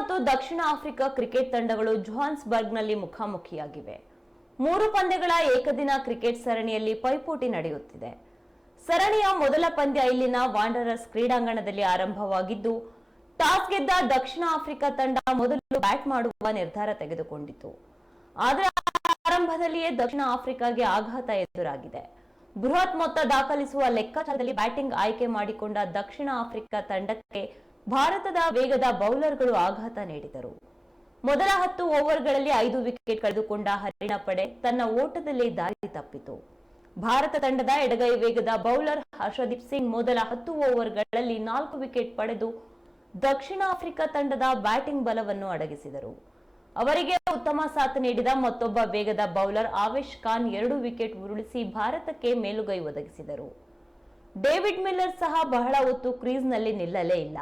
ಮತ್ತು ದಕ್ಷಿಣ Africa cricket ತಂಡಗಳು ಜೋಹಾನ್ಸ್ಬರ್ಗ್ನಲ್ಲಿ ಮುಖಾಮುಖಿಯಾಗಿವೆ. 3 ಪಂದ್ಯಗಳ ಏಕದಿನ ಕ್ರಿಕೆಟ್ ಸರಣಿಯಲ್ಲಿ ಪೈಪೋಟಿ ನಡೆಯುತ್ತಿದೆ. ಸರಣಿಯ ಮೊದಲ ಪಂದ್ಯ ಇಲ್ಲಿನ ವಾಂಡರರ್ಸ್ ಕ್ರೀಡಾಂಗಣದಲ್ಲಿ ಆರಂಭವಾಗಿದ್ದು, ಟಾಸ್ ಗೆದ್ದ ದಕ್ಷಿಣ ಆಫ್ರಿಕಾ ತಂಡ ಮೊದಲು ಬ್ಯಾಟ್ ಮಾಡುವ ನಿರ್ಧಾರ ತೆಗೆದುಕೊಂಡಿತು. ಆದರೆ ಆರಂಭದಲ್ಲಿಯೇ ದಕ್ಷಿಣ ಆಫ್ರಿಕಾಗೆ ಆಘಾತ ಎದುರಾಗಿದೆ. ಬೃಹತ್ ಮೊತ್ತ ದಾಖಲಿಸುವ ಲೆಕ್ಕಾಚಾರದಲ್ಲಿ ಬ್ಯಾಟಿಂಗ್ ಆಯ್ಕೆ ಮಾಡಿಕೊಂಡ ದಕ್ಷಿಣ ಆಫ್ರಿಕಾ ತಂಡಕ್ಕೆ ಭಾರತದ ವೇಗದ ಬೌಲರ್ಗಳು ಆಘಾತ ನೀಡಿದರು. ಮೊದಲ 10 ಓವರ್ಗಳಲ್ಲಿ 5 ವಿಕೆಟ್ ಕಳೆದುಕೊಂಡ ಹರಿಯಾಣ ಪಡೆ ತನ್ನ ಓಟದಲ್ಲಿ ದಾರಿ ತಪ್ಪಿತು. ಭಾರತ ತಂಡದ ಎಡಗೈ ವೇಗದ ಬೌಲರ್ ಹರ್ಷದೀಪ್ ಸಿಂಗ್ ಮೊದಲ 10 ಓವರ್ಗಳಲ್ಲಿ 4 ವಿಕೆಟ್ ಪಡೆದು ದಕ್ಷಿಣ ಆಫ್ರಿಕಾ ತಂಡದ ಬ್ಯಾಟಿಂಗ್ ಬಲವನ್ನು ಅಡಗಿಸಿದರು. ಅವರಿಗೆ ಉತ್ತಮ ಸಾಥ್ ನೀಡಿದ ಮತ್ತೊಬ್ಬ ವೇಗದ ಬೌಲರ್ ಆವೇಶ್ ಖಾನ್ 2 ವಿಕೆಟ್ ಉರುಳಿಸಿ ಭಾರತಕ್ಕೆ ಮೇಲುಗೈ ಒದಗಿಸಿದರು. ಡೇವಿಡ್ ಮಿಲ್ಲರ್ ಸಹ ಬಹಳ ಹೊತ್ತು ಕ್ರೀಸ್ನಲ್ಲಿ ನಿಲ್ಲಲೇ ಇಲ್ಲ.